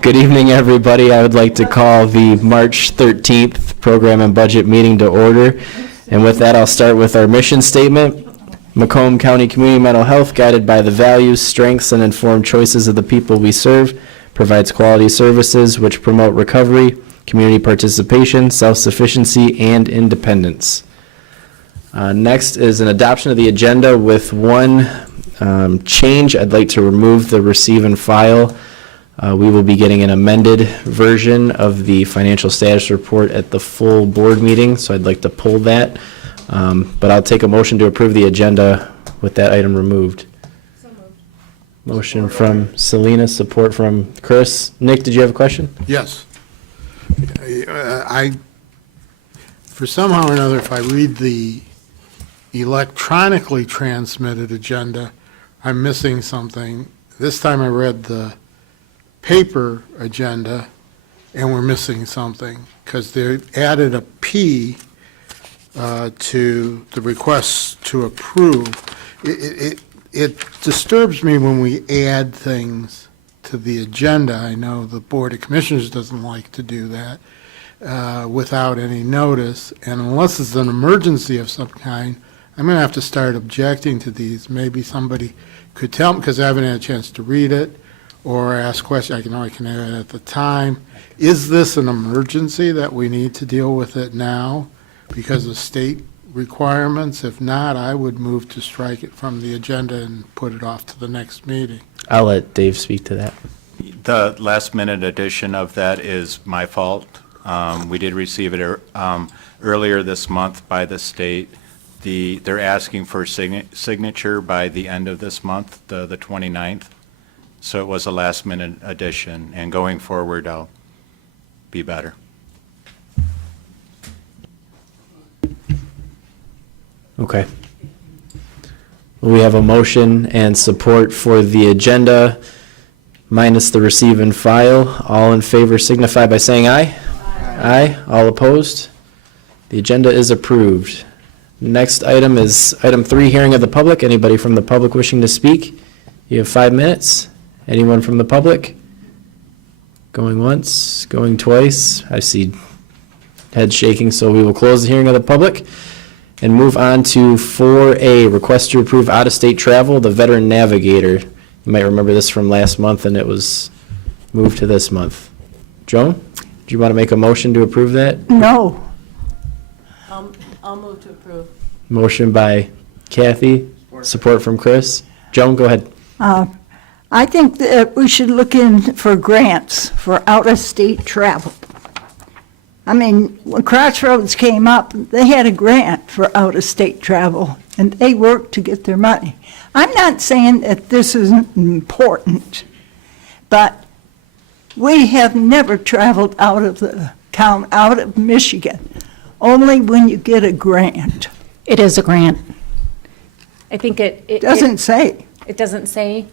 Good evening, everybody. I would like to call the March 13th Program and Budget meeting to order. And with that, I'll start with our mission statement. Macomb County Community Mental Health, guided by the values, strengths, and informed choices of the people we serve, provides quality services which promote recovery, community participation, self-sufficiency, and independence. Next is an adoption of the agenda with one change. I'd like to remove the receive and file. We will be getting an amended version of the financial status report at the full board meeting, so I'd like to pull that. But I'll take a motion to approve the agenda with that item removed. So moved. Motion from Selena, support from Chris. Nick, did you have a question? Yes. For somehow or another, if I read the electronically transmitted agenda, I'm missing something. This time I read the paper agenda, and we're missing something, because they added a P to the requests to approve. It disturbs me when we add things to the agenda. I know the Board of Commissioners doesn't like to do that without any notice, and unless it's an emergency of some kind, I'm going to have to start objecting to these. Maybe somebody could tell me, because I haven't had a chance to read it, or ask questions. I can add it at the time. Is this an emergency that we need to deal with it now because of state requirements? If not, I would move to strike it from the agenda and put it off to the next meeting. I'll let Dave speak to that. The last minute addition of that is my fault. We did receive it earlier this month by the state. They're asking for signature by the end of this month, the 29th. So it was a last minute addition, and going forward, I'll be better. Okay. We have a motion and support for the agenda minus the receive and file. All in favor signify by saying aye. Aye. All opposed? The agenda is approved. Next item is item 3, hearing of the public. Anybody from the public wishing to speak? You have 5 minutes. Anyone from the public? Going once, going twice. I see heads shaking, so we will close the hearing of the public and move on to 4A, request to approve out-of-state travel, the Veteran Navigator. You might remember this from last month, and it was moved to this month. Joan, do you want to make a motion to approve that? No. I'll move to approve. Motion by Kathy, support from Chris. Joan, go ahead. I think that we should look in for grants for out-of-state travel. I mean, when Crossroads came up, they had a grant for out-of-state travel, and they worked to get their money. I'm not saying that this isn't important, but we have never traveled out of the town, out of Michigan, only when you get a grant. It is a grant. I think it Doesn't say. It doesn't say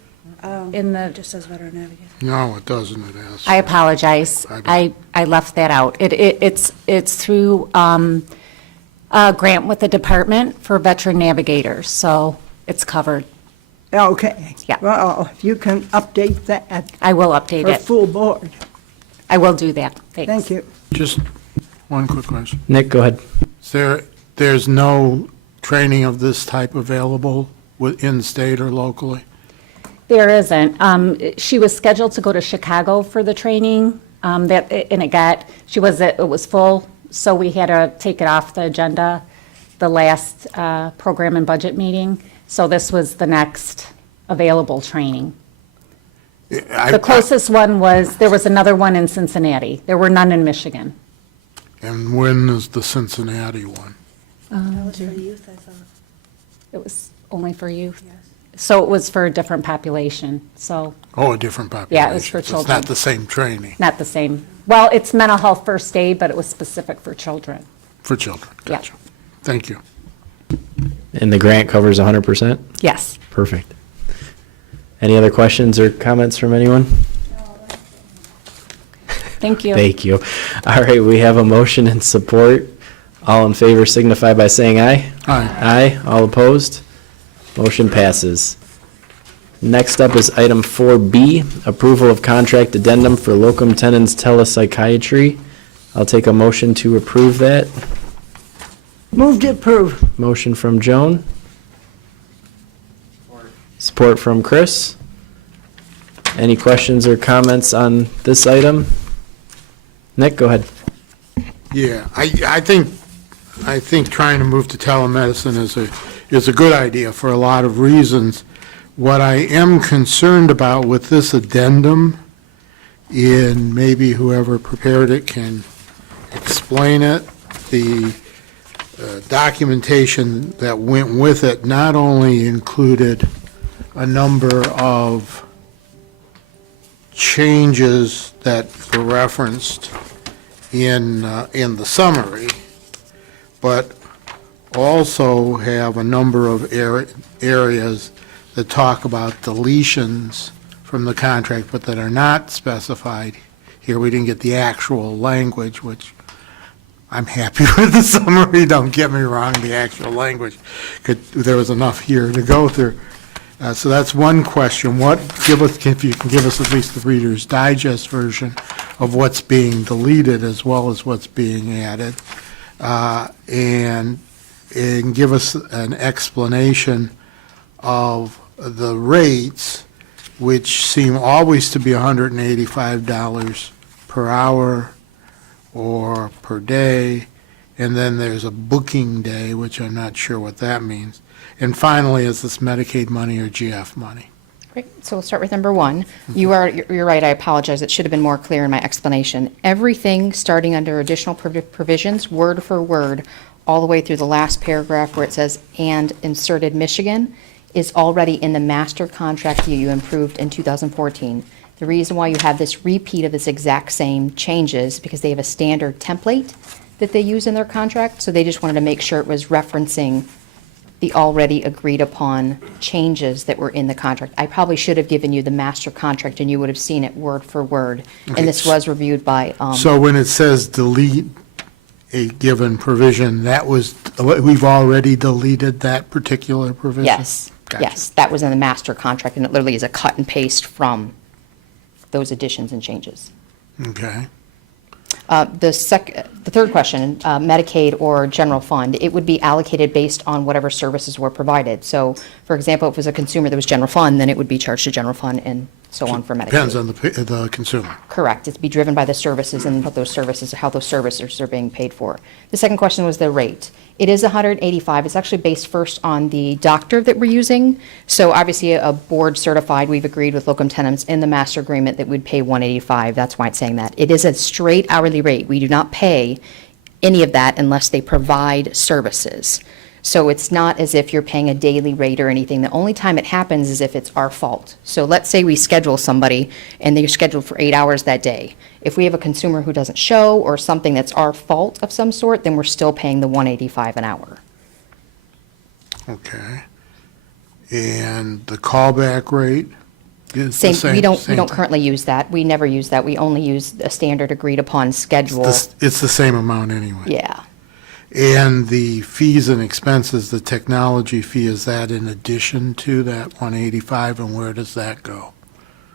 in the. Just says Veteran Navigator. No, it doesn't. It asks. I apologize. I left that out. It's through a grant with the department for veteran navigators, so it's covered. Okay. Yeah. Well, if you can update that I will update for it. full board. I will do that. Thanks. Thank you. Just one quick question. Nick, go ahead. There's no training of this type available in state or locally? There isn't. She was scheduled to go to Chicago for the training, it was full, so we had to take it off the agenda, the last program and budget meeting. So this was the next available training. The closest one there was another one in Cincinnati. There were none in Michigan. And when is the Cincinnati one? That was for youth, I thought. It was only for youth. Yes. So it was for a different population, so Oh, a different population. Yeah, it was for It's children. not the same training not the same. Well, it's mental health first aid, but it was specific for children. for children. Yeah. Gotcha. Thank you. And the grant covers 100%? Yes. Perfect. Any other questions or comments from anyone? Thank you. Thank you. All right, we have a motion and support. All in favor signify by saying aye. Aye. Aye. All opposed? Motion passes. Next up is item 4B, approval of contract addendum for locum tenens telepsychiatry. I'll take a motion to approve that. Move to approve. Motion from Joan. Support from Chris. Any questions or comments on this item? Nick, go ahead. Yeah, I think trying to move to telemedicine is a good idea for a lot of reasons. What I am concerned about with this addendum, and maybe whoever prepared it can explain it, the documentation that went with it not only included a number of changes that were referenced in the summary, but also have a number of areas that talk about deletions from the contract, but that are not specified here. We didn't get the actual language, which I'm happy with the summary, don't get me wrong, the actual language. There was enough here to go through. So that's one question. If you can give us at least the Reader's Digest version of what's being deleted as well as what's being added, and give us an explanation of the rates, which seem always to be $185 per hour or per day, and then there's a booking day, which I'm not sure what that means. And finally, is this Medicaid money or GF money? Great, so we'll start with number one. You're right, I apologize, it should have been more clear in my explanation. Everything starting under additional provisions, word for word, all the way through the last paragraph where it says, "and inserted Michigan," is already in the master contract you improved in 2014. The reason why you have this repeat of this exact same changes, because they have a standard template that they use in their contract, so they just wanted to make sure it was referencing the already agreed upon changes that were in the contract. I probably should have given you the master contract and you would have seen it word for word. Okay. And this was reviewed by, So when it says delete a given provision, we've already deleted that particular provision? yes, Gotcha. yes, that was in the master contract, and it literally is a cut and paste from those additions and changes. Okay. The third question, Medicaid or general fund, it would be allocated based on whatever services were provided. So, for example, if it was a consumer that was general fund, then it would be charged to general fund and so on for Medicaid. Depends on the consumer. Correct. It's be driven by the services and what those services, how those services are being paid for. The second question was the rate. It is $185. It's actually based first on the doctor that we're using. So obviously a board certified, we've agreed with locum tenens in the master agreement that we'd pay $185. That's why it's saying that. It is a straight hourly rate. We do not pay any of that unless they provide services. So it's not as if you're paying a daily rate or anything. The only time it happens is if it's our fault. So let's say we schedule somebody and they're scheduled for 8 hours that day. If we have a consumer who doesn't show or something that's our fault of some sort, then we're still paying the $185 an hour. Okay. And the callback rate is the Same, same? we don't thing? currently use that. We never use that. We only use a standard agreed upon schedule. It's the same amount anyway? Yeah. And the fees and expenses, the technology fee, is that in addition to that 185, and where does that go?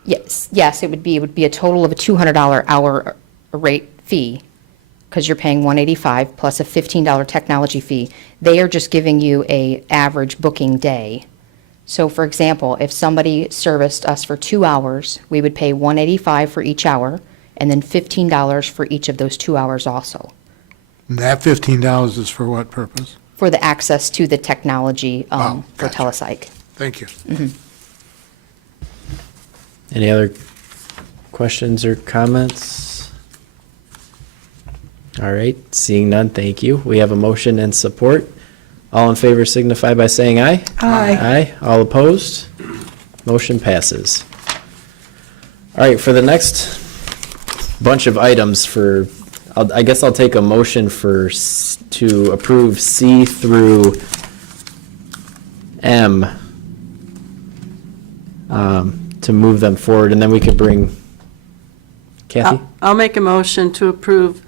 Yes, it would be a total of a $200 hour rate fee, because you're paying $185 plus a $15 technology fee. They are just giving you a average booking day. So for example, if somebody serviced us for 2 hours, we would pay $185 for each hour, and then $15 for each of those 2 hours also, And that $15 is for what purpose? for the access to the technology Oh, for gotcha. telepsych. Thank you. Any other questions or comments? All right, seeing none, thank you. We have a motion and support. All in favor signify by saying aye. Aye. Aye. All opposed? Motion passes. All right, for the next bunch of items I guess I'll take a motion to approve C through M, to move them forward, and then we could bring Kathy? I'll make a motion to approve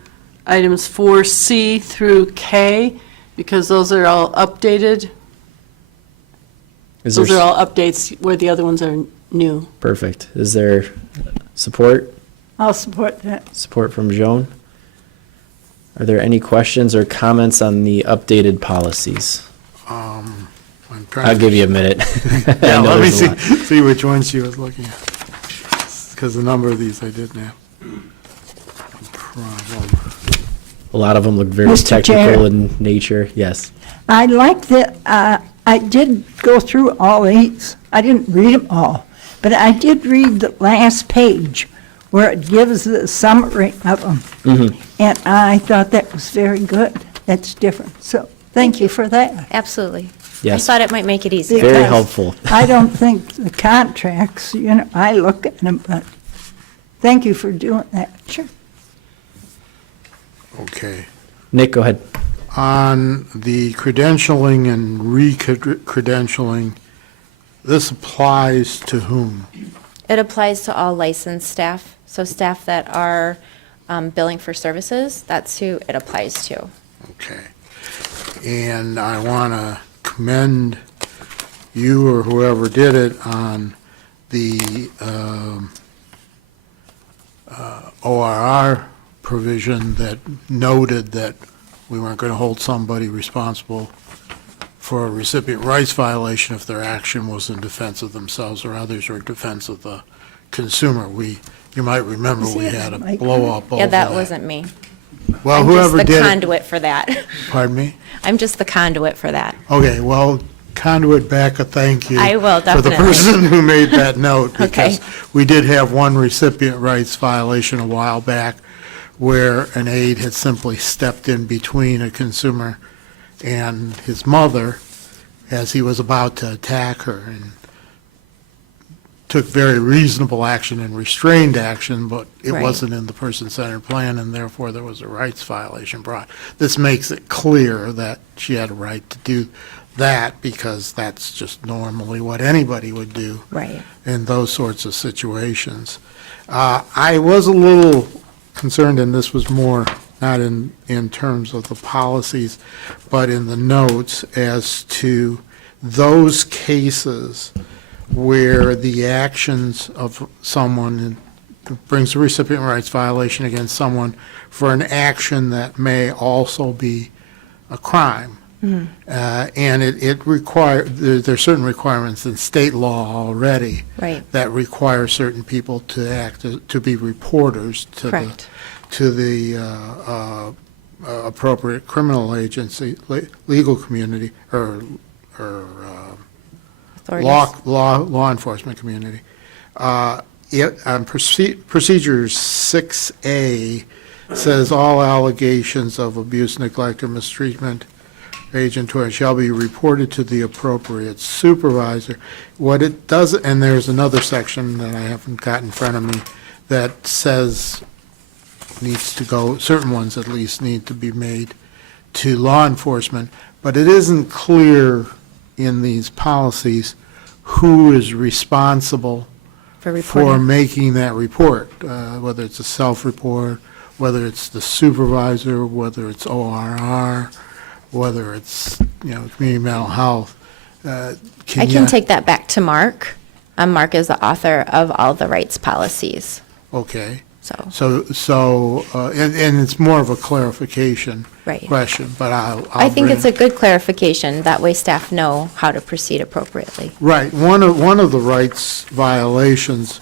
items 4C through K, because those are all updated. Is there Those are all updates where the other ones are new. Perfect. Is there support? I'll support that. Support from Joan? Are there any questions or comments on the updated policies? I'm trying I'll to- give you a minute. I Yeah, know let me there's a lot. see which one she was looking at. Because a number of these I didn't have. Problem. A lot of them look very Mr. Chair. technical in nature. Yes. I like that, I did go through all these. I didn't read them all, but I did read the last page where it gives the summary of them. And I thought that was very good. That's different. So thank you for that. Absolutely. Yes. I thought it might make it easier. Very Because helpful. I don't think the contracts, I look at them, but thank you for doing that. Sure. Okay. Nick, go ahead. On the credentialing and re-credentialing, this applies to whom? It applies to all licensed staff, so staff that are billing for services, that's who it applies to. Okay. And I want to commend you or whoever did it on the ORR provision that noted that we weren't going to hold somebody responsible for a recipient rights violation if their action was in defense of themselves or others or in defense of the consumer. You might remember we had a blow-up over Yeah, that that. wasn't me. Well, I'm just whoever the did it, conduit for that. pardon me? I'm just the conduit for that. Okay, well, conduit back a thank you. I will, For the definitely. person who made that note, Okay. because we did have one recipient rights violation a while back where an aide had simply stepped in between a consumer and his mother as he was about to attack her and took very reasonable action and restrained action, but it Right. wasn't in the person-centered plan, and therefore there was a rights violation brought. This makes it clear that she had a right to do that because that's just normally what anybody would do Right. in those sorts of situations. I was a little concerned, and this was more not in terms of the policies, but in the notes as to those cases where the actions of someone brings a recipient rights violation against someone for an action that may also be a crime. And it require, there's certain requirements in state law already Right. that require certain people to act, to be reporters to the, Correct. to the appropriate criminal agency, legal community, or Authorities. law enforcement community. Procedure 6A says all allegations of abuse, neglect, or mistreatment agent or shall be reported to the appropriate supervisor. What it does, and there's another section that I haven't got in front of me that says needs to go, certain ones at least need to be made to law enforcement, but it isn't clear in these policies who is responsible For for reporting. making that report, whether it's a self-report, whether it's the supervisor, whether it's ORR, whether it's, community mental health. I can take that back to Mark. Mark is the author of all the rights policies, Okay, so. and it's more of a clarification Right. question, but I'll I think bring- it's a good clarification. That way staff know how to proceed appropriately. Right, one of the rights violations,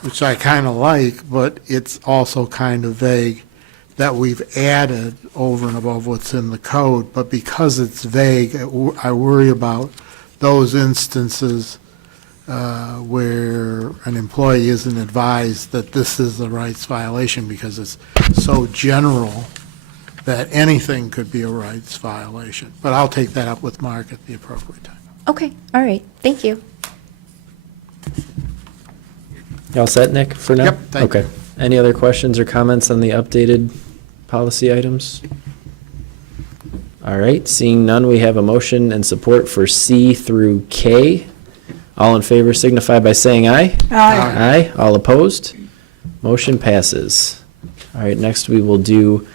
which I kind of like, but it's also kind of vague, that we've added over and above what's in the code, but because it's vague, I worry about those instances where an employee isn't advised that this is a rights violation because it's so general that anything could be a rights violation. But I'll take that up with Mark at the appropriate time. Okay, all right, thank you. You all set, Nick, for now? Yep, thank you. Okay. Any other questions or comments on the updated policy items? All right, seeing none, we have a motion and support for C through K. All in favor signify by saying aye. Aye. Aye. All opposed? Motion passes. All right, next we will do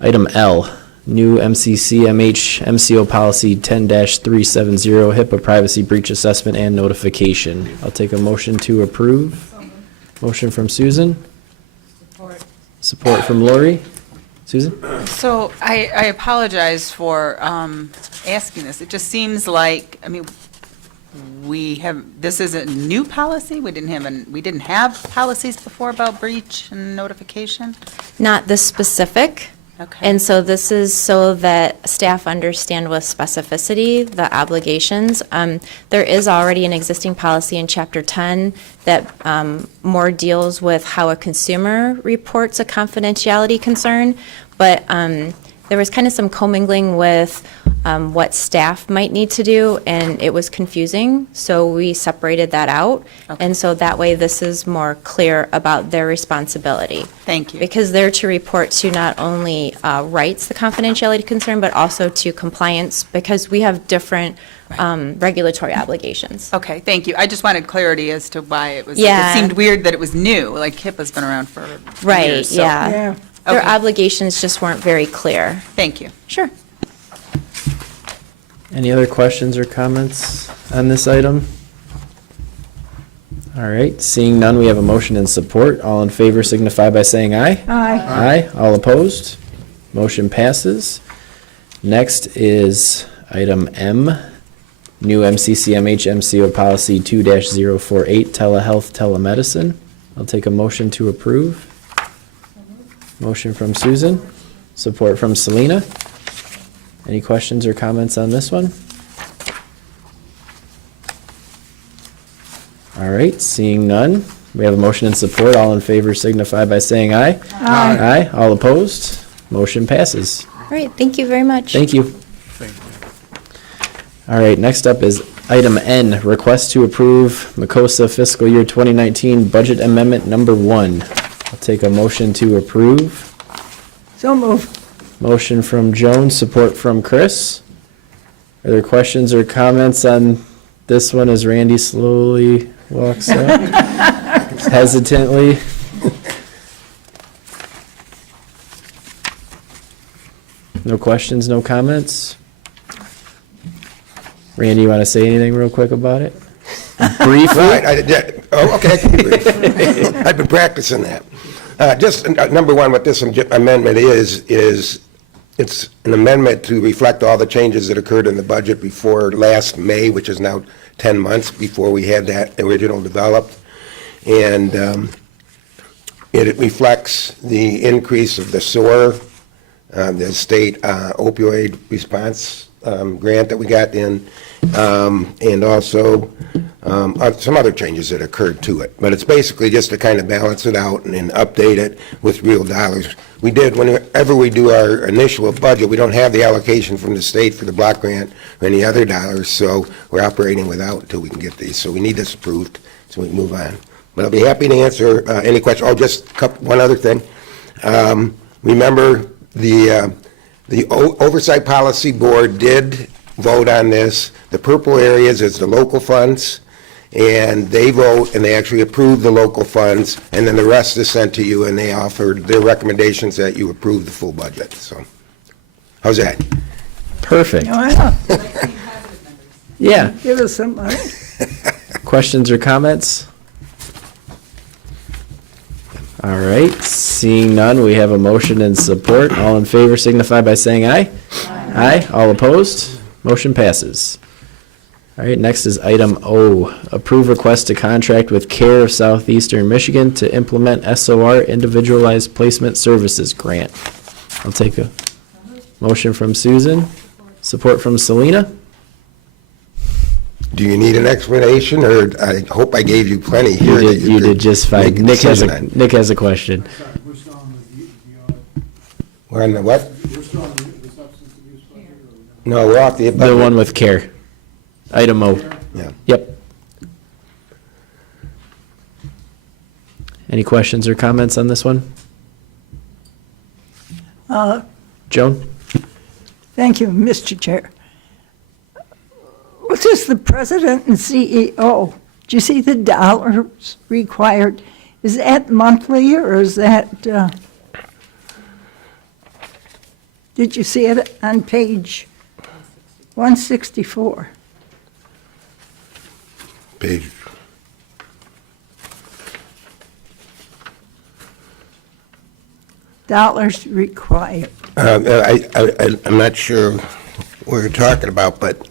item L, new MCCMH MCO policy 10-370 HIPAA privacy breach assessment and notification. I'll take a motion to approve. Motion from Susan. Support from Lori. Susan? So I apologize for asking this. It just seems like, I mean, this is a new policy? We didn't have policies before about breach and notification? Not this specific. Okay. And so this is so that staff understand with specificity the obligations. There is already an existing policy in Chapter 10 that more deals with how a consumer reports a confidentiality concern, but there was kind of some commingling with what staff might need to do, and it was confusing, so we separated that out. Okay. And so that way, this is more clear about their responsibility. Thank you. Because they're to report to not only rights, the confidentiality concern, but also to compliance, because we have different regulatory obligations. Okay, thank you. I just wanted clarity as to why it was. Yeah. It seemed weird that it was new, like HIPAA's been around for Right, years. So yeah. Their Okay. obligations just weren't very clear. Thank you. Sure. Any other questions or comments on this item? All right, seeing none, we have a motion and support. All in favor signify by saying aye. Aye. Aye. All opposed? Motion passes. Next is item M, new MCCMH MCO policy 2-048, telehealth telemedicine. I'll take a motion to approve. Motion from Susan, support from Selena. Any questions or comments on this one? All right, seeing none, we have a motion and support. All in favor signify by saying aye. Aye. Aye. All opposed? Motion passes. All right, thank you very much. Thank you. All right, next up is item N, request to approve Macosa fiscal year 2019 budget amendment number 1. I'll take a motion to approve. So moved. Motion from Joan, support from Chris. Are there questions or comments on this one as Randy slowly walks up? Hesitantly. No questions, no comments? Randy, you want to say anything real quick about it? Briefly? Right, okay, I can be brief. I've been practicing that. Just, number one, what this amendment is it's an amendment to reflect all the changes that occurred in the budget before last May, which is now 10 months before we had that original developed. And it reflects the increase of the SOAR, the state opioid response grant that we got in, and also some other changes that occurred to it. But it's basically just to kind of balance it out and update it with real dollars. We did, whenever we do our initial budget, we don't have the allocation from the state for the block grant or any other dollars, so we're operating without until we can get these. So we need this approved so we can move on. But I'll be happy to answer any questions. Oh, just one other thing. Remember, the Oversight Policy Board did vote on this. The purple areas is the local funds, and they vote, and they actually approve the local funds, and then the rest is sent to you, and they offered their recommendations that you approve the full budget. So, how's that? Perfect. Wow. Yeah. Give us some money. Questions or comments? All right, seeing none, we have a motion and support. All in favor signify by saying aye. Aye. All opposed? Motion passes. All right, next is item O, approve request to contract with CARE of Southeastern Michigan to implement SOR Individualized Placement Services Grant. I'll take a motion from Susan, support from Selena. Do you need an explanation, or I hope I gave you plenty here? that You could did just make fine. Nick has decision a, on. Nick has a question. We're on the what? No, we're off the. The one with CARE. Item O. Yeah. Yep. Any questions or comments on this one? Joan? Thank you, Mr. Chair. What is the president and CEO? Do you see the dollars required? Is that monthly, or is that, Did you see it on page 164? Page, Dollars required. I'm not sure what you're talking about, but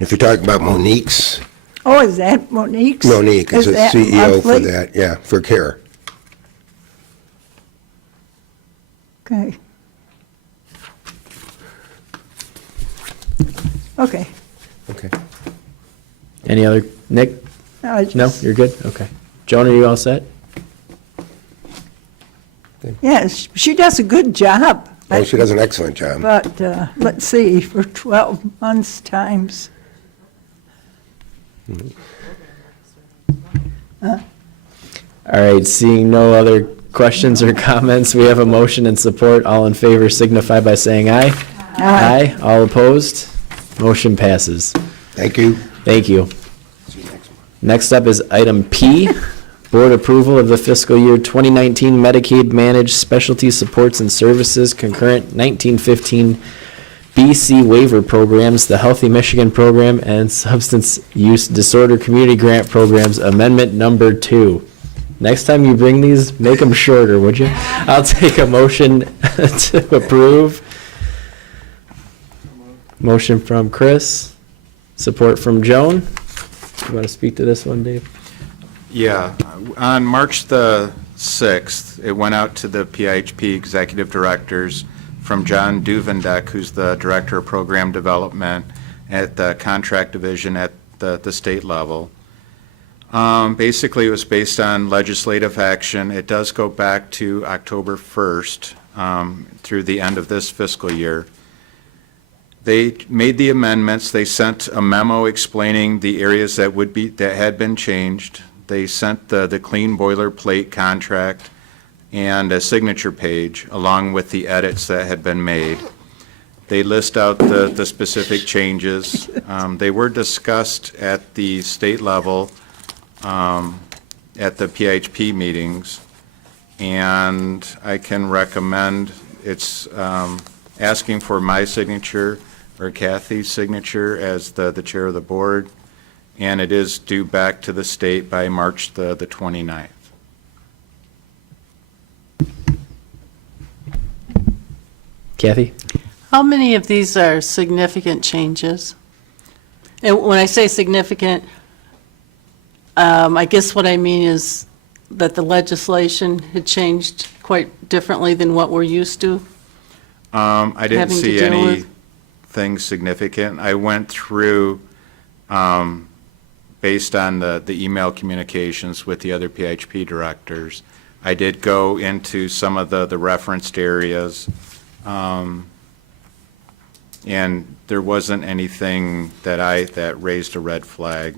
if you're talking about Monique's, Oh, is that Monique's? Monique is the that CEO for monthly? that, yeah, for CARE. Okay. Okay. Okay. Any other, Nick? I No, just- you're good? Okay. Joan, are you all set? Yes, she does a good job. Oh, she does an excellent job. But, let's see, for 12 months times. All right, seeing no other questions or comments, we have a motion and support. All in favor signify by saying aye. Aye. All opposed? Motion passes. Thank you. Thank you. Next up is item P, board approval of the fiscal year 2019 Medicaid Managed Specialty Supports and Services Concurrent 1915 BC waiver programs, the Healthy Michigan Program, and Substance Use Disorder Community Grant Programs, Amendment Number 2. Next time you bring these, make them shorter, would you? I'll take a motion to approve. Motion from Chris, support from Joan. You want to speak to this one, Dave? Yeah, on March the 6th, it went out to the PIHP executive directors from John Duvendek, who's the Director of Program Development at the Contract Division at the state level. Basically, it was based on legislative action. It does go back to October 1st through the end of this fiscal year. They made the amendments. They sent a memo explaining the areas that had been changed. They sent the clean boilerplate contract and a signature page along with the edits that had been made. They list out the specific changes. They were discussed at the state level at the PIHP meetings, and I can recommend it's asking for my signature or Kathy's signature as the chair of the board, and it is due back to the state by March the 29th. Kathy? How many of these are significant changes? And when I say significant, I guess what I mean is that the legislation had changed quite differently than what we're used to. I didn't Having to see deal with- anything significant. I went through, based on the email communications with the other PIHP directors, I did go into some of the referenced areas, and there wasn't anything that raised a red flag.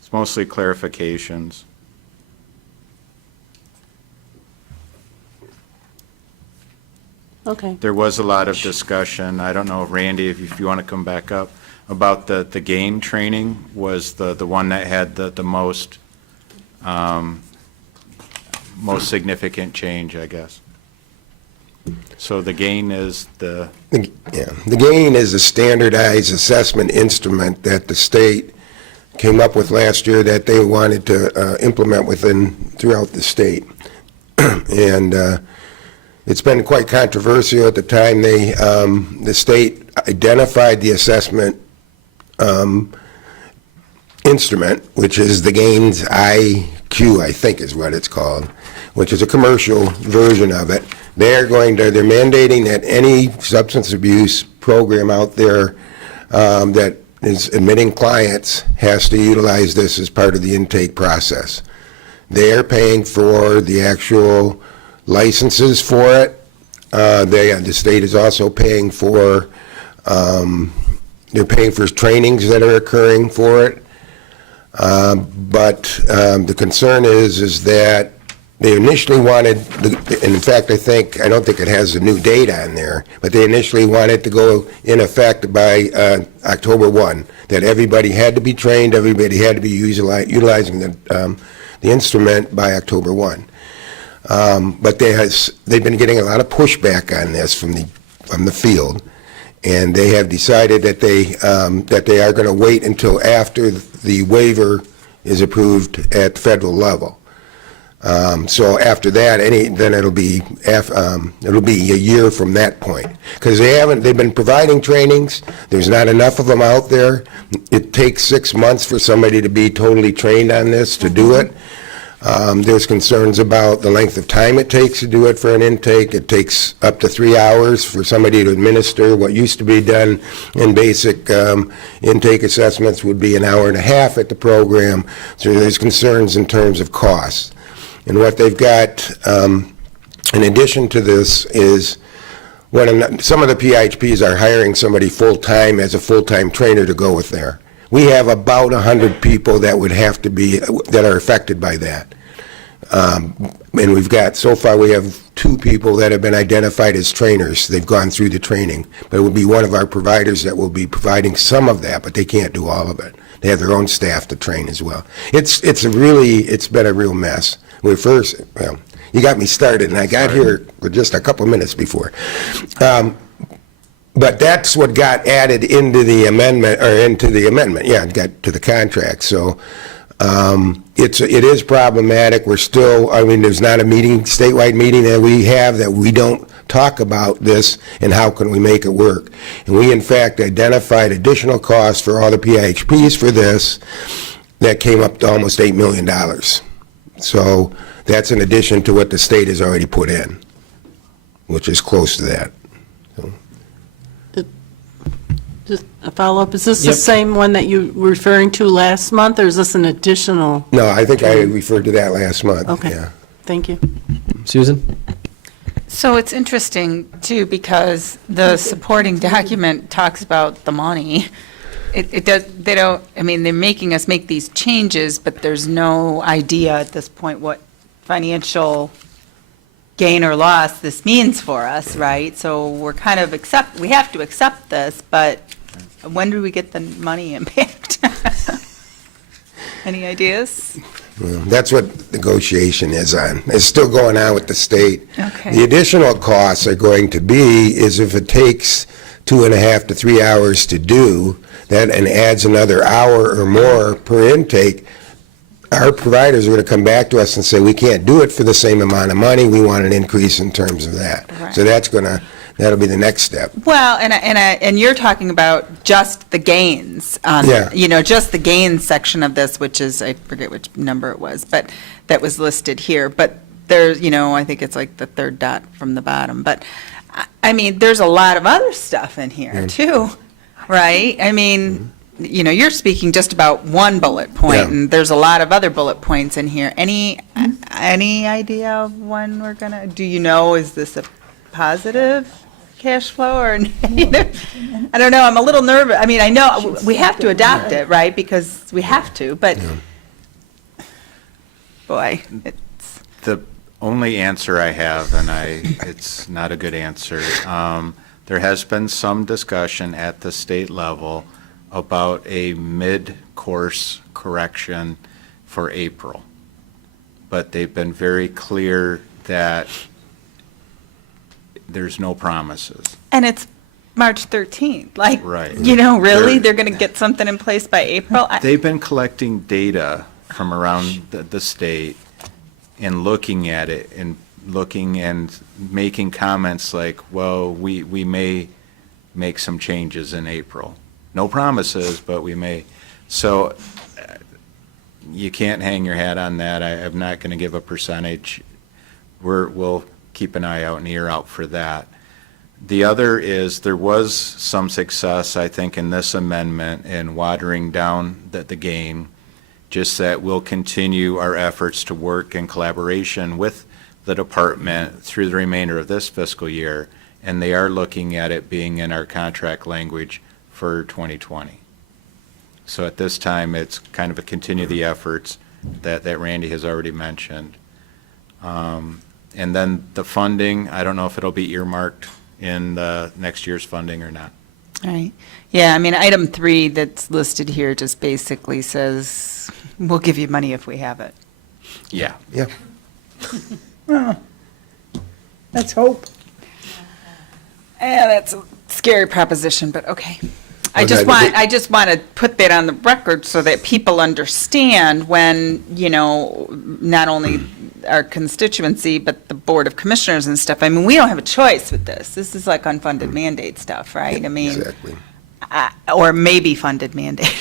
It's mostly clarifications. Okay. There was a lot of discussion, I don't know, Randy, if you want to come back up, about the GAIN training was the one that had the most significant change, I guess. So the GAIN is The GAIN is a standardized assessment instrument that the state came up with last year that they wanted to implement throughout the state. And it's been quite controversial at the time. The state identified the assessment instrument, which is the GAIN's IQ, I think is what it's called, which is a commercial version of it. They're mandating that any substance abuse program out there that is admitting clients has to utilize this as part of the intake process. They're paying for the actual licenses for it. The state is also paying for, they're paying for trainings that are occurring for it. But the concern is that they initially wanted, and in fact, I don't think it has the new data in there, but they initially wanted to go in effect by October 1, that everybody had to be trained, everybody had to be utilizing the instrument by October 1. But they've been getting a lot of pushback on this from the field, and they have decided that they are going to wait until after the waiver is approved at the federal level. So after that, then it'll be a year from that point, because they've been providing trainings. There's not enough of them out there. It takes 6 months for somebody to be totally trained on this to do it. There's concerns about the length of time it takes to do it for an intake. It takes up to 3 hours for somebody to administer. What used to be done in basic intake assessments would be an hour and a half at the program. So there's concerns in terms of costs. And what they've got, in addition to this, is some of the PIHPs are hiring somebody full-time as a full-time trainer to go with there. We have about 100 people that would have to be, that are affected by that. And so far we have 2 people that have been identified as trainers. They've gone through the training. But it will be one of our providers that will be providing some of that, but they can't do all of it. They have their own staff to train as well. It's been a real mess. You got me started, and I got here with just a couple minutes before. But that's what got added into the amendment, it got to the contract. So it is problematic. We're still, there's not a statewide meeting that we have that we don't talk about this and how can we make it work. And we, in fact, identified additional costs for all the PIHPs for this that came up to almost $8 million. So that's in addition to what the state has already put in, which is close to that. Just a follow-up, is this the Yep. same one that you were referring to last month, or is this an additional? No, I think I referred to that last month. Okay, Yeah. thank you. Susan? So it's interesting, too, because the supporting document talks about the money. They're making us make these changes, but there's no idea at this point what financial gain or loss this means for us, right? So we're kind of we have to accept this, but when do we get the money impact? Any ideas? Well, that's what negotiation is on. It's still going on with the state. Okay. The additional costs are going to be is if it takes 2.5 to 3 hours to do that and adds another hour or more per intake, our providers are going to come back to us and say, we can't do it for the same amount of money. We want an increase in terms of that. Right. So that'll be the next step. Well, and you're talking about just the gains, Yeah. just the gains section of this, which is, I forget which number it was, but that was listed here. But there's, I think it's like the third dot from the bottom. But, there's a lot of other stuff in here, too, right? You're speaking just about one bullet point, Yeah. and there's a lot of other bullet points in here. Any idea of when we're gonna, is this a positive cash flow or negative? I don't know, I'm a little nervous. I know we have to adopt it, right, because we have to, but, boy, it's, The only answer I have, and it's not a good answer, there has been some discussion at the state level about a mid-course correction for April. But they've been very clear that there's no promises. and it's March 13th, like, Right. really? They're- They're gonna get something in place by April? They've been collecting data from around the state and looking at it and looking and making comments like, well, we may make some changes in April. No promises, but we may. So you can't hang your hat on that. I'm not going to give a percentage. We'll keep an eye out and ear out for that. The other is there was some success, I think, in this amendment in watering down the gain, just that we'll continue our efforts to work in collaboration with the department through the remainder of this fiscal year, and they are looking at it being in our contract language for 2020. So at this time, it's kind of a continue the efforts that Randy has already mentioned. And then the funding, I don't know if it'll be earmarked in the next year's funding or not. Right. Yeah, item 3 that's listed here just basically says, we'll give you money if we have it. Yeah. Yeah. Let's hope. Yeah, that's a scary proposition, but okay. I Okay, just want to put that on the record so that people understand when, not only our constituency, but the Board of Commissioners and stuff. I mean, we don't have a choice with this. This is like unfunded mandate stuff, right? I mean, Exactly. or maybe funded mandate,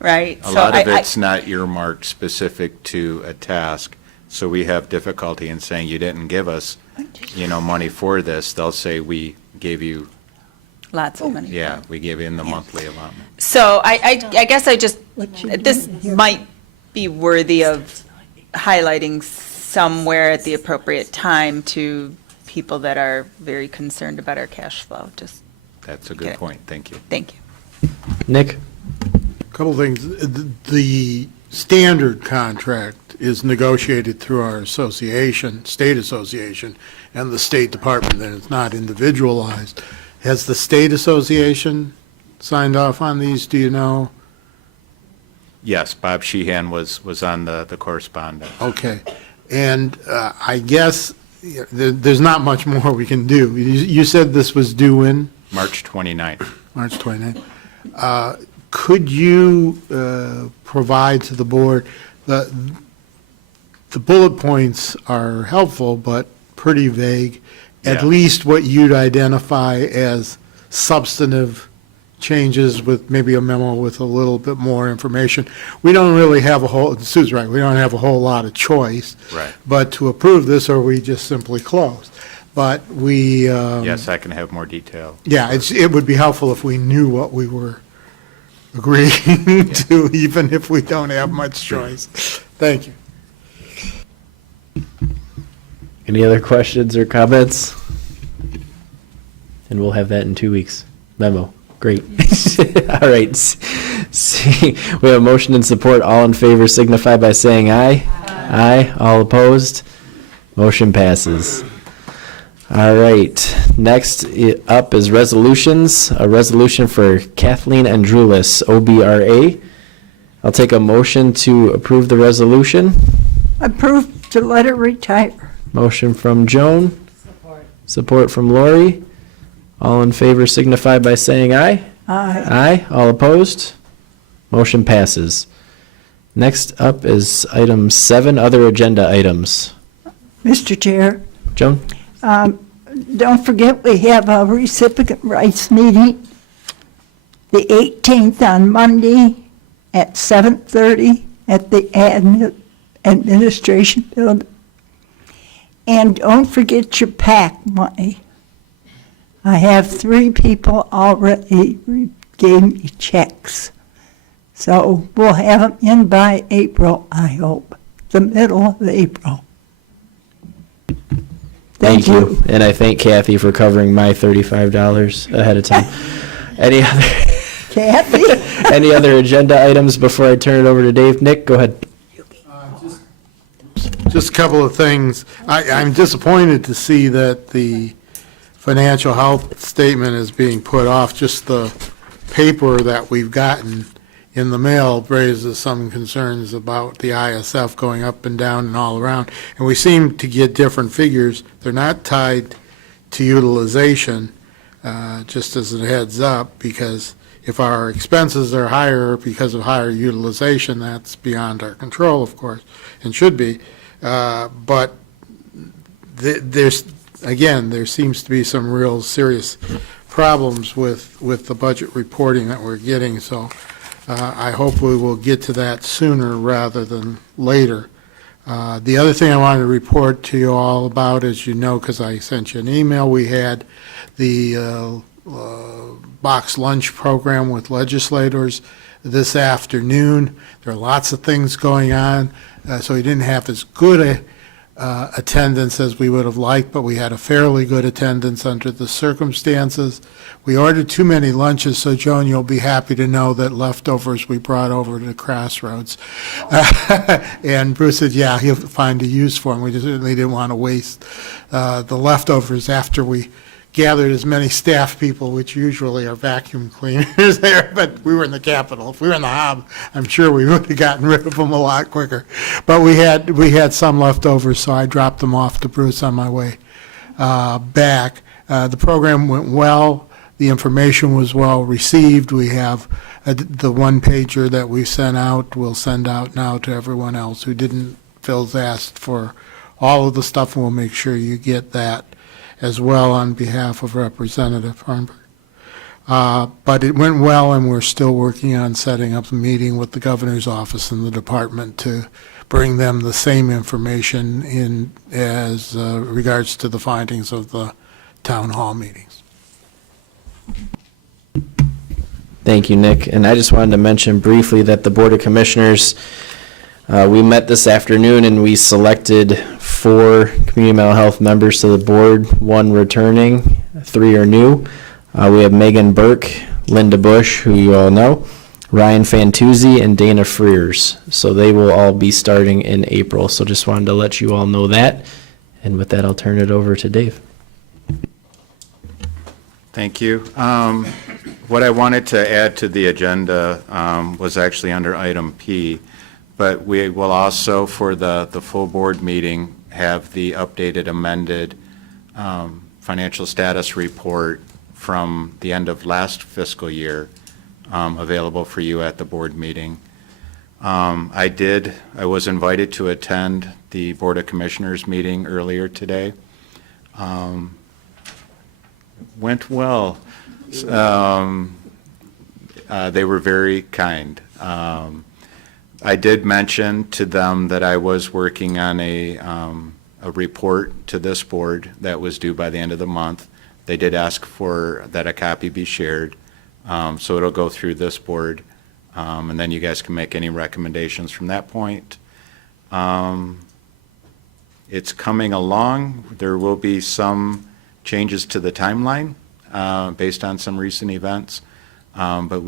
right? A So lot of I- it's not earmarked specific to a task, so we have difficulty in saying you didn't give us, money for this. They'll say, we gave you, Lots of money. yeah, we gave you in the monthly allotment. So I guess this might be worthy of highlighting somewhere at the appropriate time to people that are very concerned about our cash flow. Just, That's a good Okay. point, thank you. thank you. Nick? Couple things. The standard contract is negotiated through our association, state association, and the State Department, and it's not individualized. Has the state association signed off on these, do you know? Yes, Bob Sheehan was on the correspondence. Okay. And I guess there's not much more we can do. You said this was due in March 29th. March 29th. Could you provide to the board, the bullet points are helpful, but pretty vague, at Yeah. least what you'd identify as substantive changes with maybe a memo with a little bit more information. We don't really have a whole, Sue's right, we don't have a whole lot of choice. Right. But to approve this, or we just simply close. But we. Yes, I can have more detail. Yeah, it would be helpful if we knew what we were agreeing to, even if we don't have much choice. Thank you. Any other questions or comments? And we'll have that in 2 weeks. Memo. Great. All right. See, we have a motion and support. All in favor signify by saying aye. Aye. All opposed? Motion passes. All right. Next up is resolutions. A resolution for Kathleen Andrulis, OBRA. I'll take a motion to approve the resolution. Approve to let her retire. Motion from Joan. Support from Lori. All in favor signify by saying aye. Aye. Aye. All opposed? Motion passes. Next up is item 7, other agenda items. Mr. Chair, Joan? don't forget we have a recipient rights meeting the 18th on Monday at 7:30 at the administration building. And don't forget your PAC money. I have 3 people already gave me checks. So we'll have them in by April, I hope, the middle of April. Thank you. And I thank Kathy for covering my $35 ahead of time. Any other, Kathy? any other agenda items before I turn it over to Dave? Nick, go ahead. Just a couple of things. I'm disappointed to see that the financial health statement is being put off. Just the paper that we've gotten in the mail raises some concerns about the ISF going up and down and all around. And we seem to get different figures. They're not tied to utilization, just as a heads up, because if our expenses are higher because of higher utilization, that's beyond our control, of course, and should be. But there's, again, there seems to be some real serious problems with the budget reporting that we're getting, so I hope we will get to that sooner rather than later. The other thing I wanted to report to you all about, as you know, because I sent you an email, we had the box lunch program with legislators this afternoon. There are lots of things going on, so we didn't have as good a attendance as we would have liked, but we had a fairly good attendance under the circumstances. We ordered too many lunches, so Joan, you'll be happy to know that leftovers we brought over to the Crossroads. And Bruce said, yeah, he'll find a use for them. We just really didn't want to waste the leftovers after we gathered as many staff people, which usually are vacuum cleaners there, but we were in the Capitol. If we were in the Hob, I'm sure we would have gotten rid of them a lot quicker. But we had some left over, so I dropped them off to Bruce on my way back. The program went well. The information was well received. We have the one pager that we sent out, we'll send out now to everyone else who didn't. Phil's asked for all of the stuff, and we'll make sure you get that as well on behalf of Representative Harnberg. But it went well, and we're still working on setting up a meeting with the governor's office and the department to bring them the same information in as regards to the findings of the town hall meetings. Thank you, Nick. And I just wanted to mention briefly that the Board of Commissioners, we met this afternoon and we selected 4 community mental health members to the board, 1 returning, 3 are new. We have Megan Burke, Linda Bush, who you all know, Ryan Fantuzzi, and Dana Freers. So they will all be starting in April. So just wanted to let you all know that. And with that, I'll turn it over to Dave. Thank you. What I wanted to add to the agenda was actually under item P, but we will also, for the full board meeting, have the updated amended financial status report from the end of last fiscal year available for you at the board meeting. I was invited to attend the Board of Commissioners meeting earlier today. Went well. They were very kind. I did mention to them that I was working on a report to this board that was due by the end of the month. They did ask for that a copy be shared, so it'll go through this board, and then you guys can make any recommendations from that point. It's coming along. There will be some changes to the timeline based on some recent events, but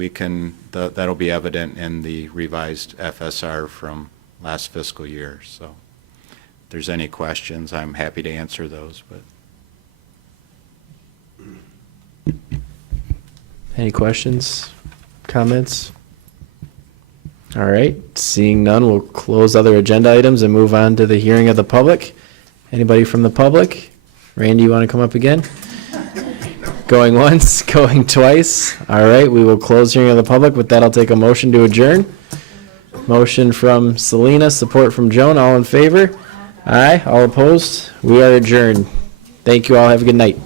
that'll be evident in the revised FSR from last fiscal year. So if there's any questions, I'm happy to answer those. But Any questions, comments? All right, seeing none, we'll close other agenda items and move on to the hearing of the public. Anybody from the public? Randy, you want to come up again? Going once, going twice. All right, we will close hearing of the public. With that, I'll take a motion to adjourn. Motion from Selena, support from Joan. All in favor? Aye. All opposed? We are adjourned. Thank you all. Have a good night.